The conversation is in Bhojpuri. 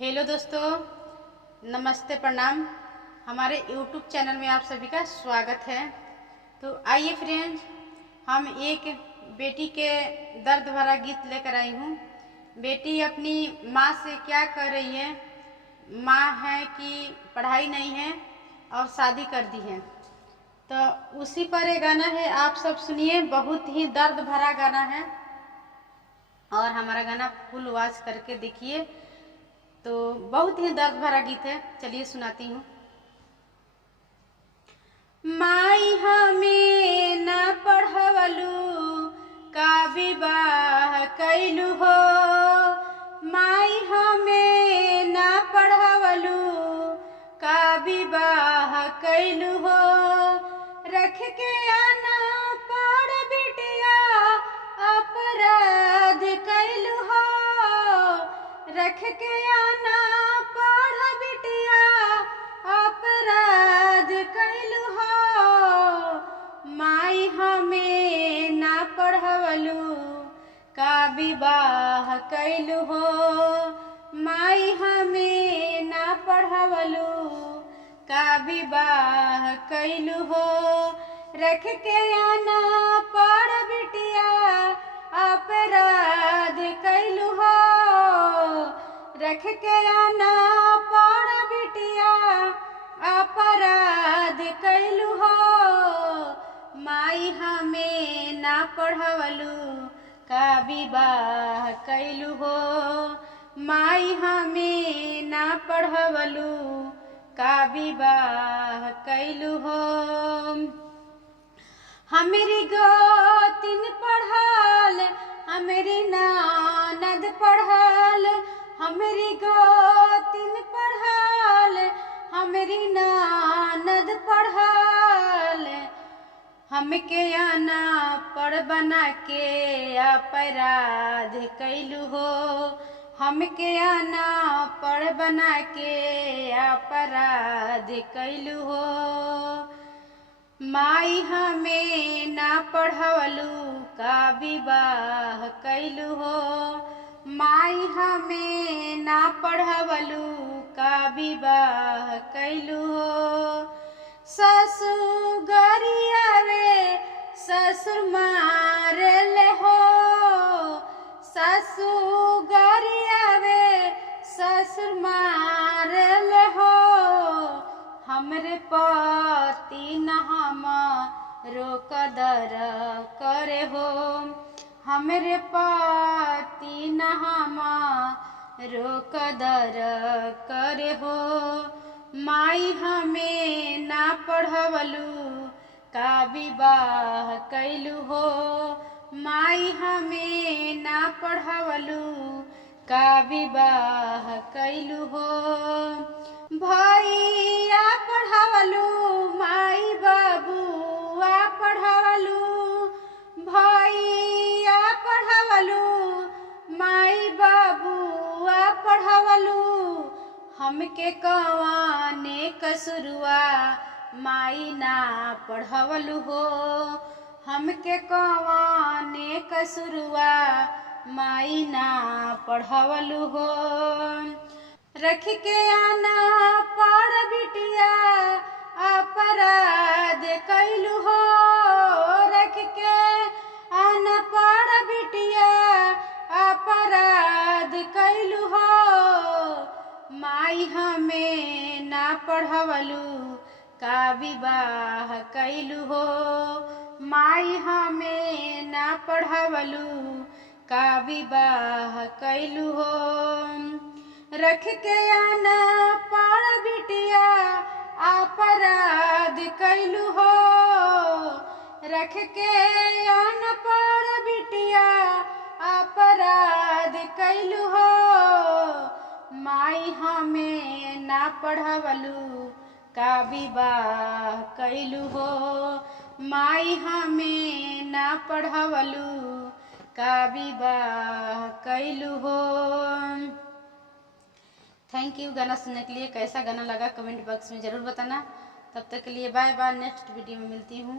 हेलो दोस्तों, नमस्ते, प्रणाम। हमारे YouTube चैनल में आप सभी का स्वागत है। तो आइए फ्रेंड्स, हम एक बेटी के दर्द भरा गीत लेकर आई हूँ। बेटी अपनी माँ से क्या कह रही है। माँ है कि पढ़ाई नहीं है और शादी कर दी है, तो उसी पर ये गाना है। आप सब सुनिए, बहुत ही दर्द भरा गाना है और हमारा गाना फुल वॉच करके देखिए। तो बहुत ही दर्द भरा गीत है, चलिए सुनाती हूँ। माई हमें न पढ़वलू का विवाह कैलू हो। माई हमें न पढ़वलू का विवाह कैलू हो। रख के आना पढ़ बिटिया अपराध कैलू हो। रख के आना पढ़ बिटिया अपराध कैलू हो। माई हमें ना पढ़वलू का विवाह कैलू हो। माई हमें ना पढ़वलू का विवाह कैलू हो। रख के आना पढ़ बिटिया अपराध कैलू हो। रख के आना पढ़ बिटिया अपराध कैलू हो। माई हमें ना पढ़वलू का विवाह कैलू हो। माई हमें ना पढ़वलू का विवाह कैलू हो। हमारी गोतिन पढ़ल, हमारी ननद पढ़ल। हमारी गोतिन पढ़ल, हमारी ननद पढ़ल। हमके आना पढ़ बना के अपराध कैलू हो। हमके आना पढ़ बना के अपराध कैलू हो। माई हमें ना पढ़वलू का विवाह कैलू हो। माई हमें ना पढ़वलू का विवाह कैलू हो। ससुर गरियावे ससुर मारले हो। ससुर गरियावे ससुर मारले हो। हमरे पति न हमारो कदर करे हो। हमरे पति न हमारो कदर करे हो। माई हमें ना पढ़वलू का विवाह कैलू हो। माई हमें ना पढ़वलू का विवाह कैलू हो। भैया पढ़वलू माई बाबुआ पढ़वलू। भैया पढ़वलू माई बाबुआ पढ़वलू। हमके कवाने कसुरुआ माई ना पढ़वलू हो। हमके कवाने कसुरुआ माई ना पढ़वलू हो। रख के आना पढ़ बिटिया अपराध कैलू हो। रख के आना पढ़ बिटिया अपराध कैलू हो। माई हमें ना पढ़वलू का विवाह कैलू हो। माई हमें ना पढ़वलू का विवाह कैलू हो। रख के आना पढ़ बिटिया अपराध कैलू हो। रख के आना पढ़ बिटिया अपराध कैलू हो। माई हमें ना पढ़वलू का विवाह कैलू हो। माई हमें ना पढ़वलू का विवाह कैलू हो। थैंक यू गाना सुनने के लिए। कैसा गाना लगा कमेंट बॉक्स में ज़रूर बताना। तब तक के लिए बाय बाय। नेक्स्ट वीडियो में मिलती हूँ।